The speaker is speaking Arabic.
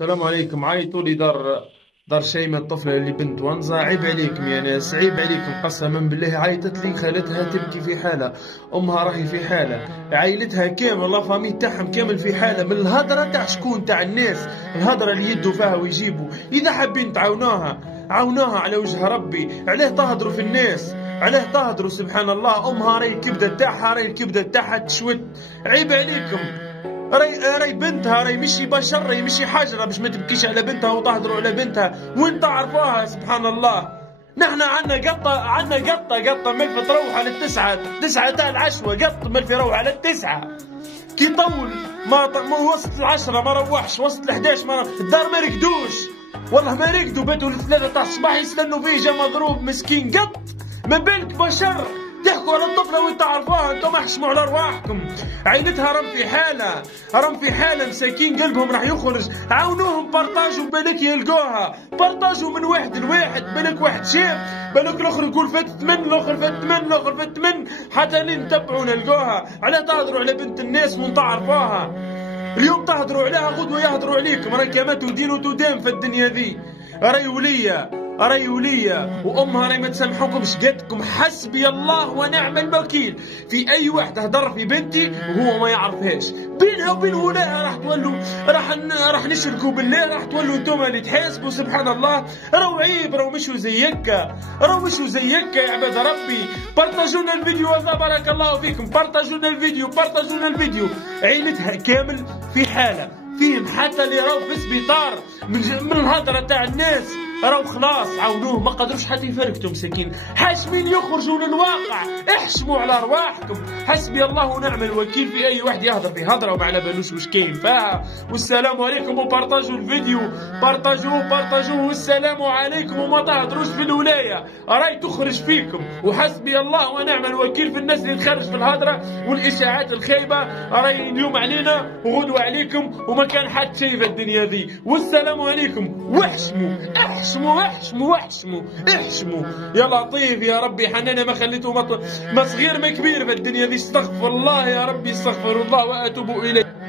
السلام عليكم. عيطوا لي دار شيماء الطفله اللي بنت ونزه. عيب عليكم يا ناس، عيب عليكم قسما بالله. عيطت لي خالتها تبكي في حاله، امها راهي في حاله، عائلتها كامل لا فامي تاعهم كامل في حاله من الهضره تاع شكون؟ تاع الناس، الهضره اللي يدوا فيها ويجيبوا. اذا حابين تعاونوها عاونوها على وجه ربي. علاه تهضروا في الناس؟ علاه تهضروا؟ سبحان الله، امها راهي الكبده تاعها، راهي الكبده تاعها تشوت. عيب عليكم. راي بنتها، راي مشي بشر، راي مشي حجره باش ما تبكيش على بنتها وتهضروا على بنتها وانت عرفوها. سبحان الله. نحن عندنا قطه ملفه تروح على التسعة تاع العشوه. قط ملفه يروح على التسعة، كي طول ما وصلت العشرة ما روحش، وصلت ال11 ما الدار ما رقدوش، والله ما رقدوا، باتوا ل3 تاع الصباح يستنوا فيه، جا مضروب مسكين قط. ما بالك بشر تحكوا على الطفله وانت عارفاها؟ انتم احشموا على ارواحكم. عائلتها رم في حاله مساكين، قلبهم راح يخرج. عاونوهم، بارطاجوا، بالك يلقوها، بارطاجوا من واحد لواحد. بالك واحد شاف، بالك الاخر يقول فات 8، الاخر فات 8، الاخر فات 8، حتى نتبعوا نلقوها. على تهضروا على بنت الناس وانت عارفاها؟ اليوم تهضروا عليها غدوه يهضروا عليكم. راهي كما تدين وتدام في الدنيا ذي. راهي ولية وامها راهي ما تسامحوكمش. قالتكم حسبي الله ونعم الوكيل في اي واحد هضر في بنتي وهو ما يعرفهاش. بينها وبين ولاها راح تولوا، راح نشركوا بالله، راح تولوا انتم اللي تحاسبوا. سبحان الله. راهو عيب، راهو مشوا زي هكا، يا عباد ربي. بارطاجونا الفيديو هذا، بارك الله فيكم. بارطاجونا الفيديو. عيلتها كامل في حالة، فيهم حتى اللي راهو في السبيطار من الهضره تاع الناس. راهو خلاص عاونوه، ما قدروش حتى يفركتوا مساكين. حاشمين يخرجوا للواقع، احشموا على ارواحكم. حسبي الله ونعم الوكيل في اي واحد يهضر في هضره وما على بالوش واش كاين فيها. والسلام عليكم، وبارطاجوا الفيديو، بارطاجوه. والسلام عليكم، وما تهضروش في الولايه، راهي تخرج فيكم. وحسبي الله ونعم الوكيل في الناس اللي تخرج في الهضره والاشاعات الخايبه. راهي اليوم علينا وغدوه عليكم، وما كان حد شيء في الدنيا ذي. والسلام عليكم. واحشموا يا لطيف يا ربي. حنانه ما خليته ما صغير ما كبير في الدنيا ذي. استغفر الله يا ربي، استغفر الله واتوب اليه.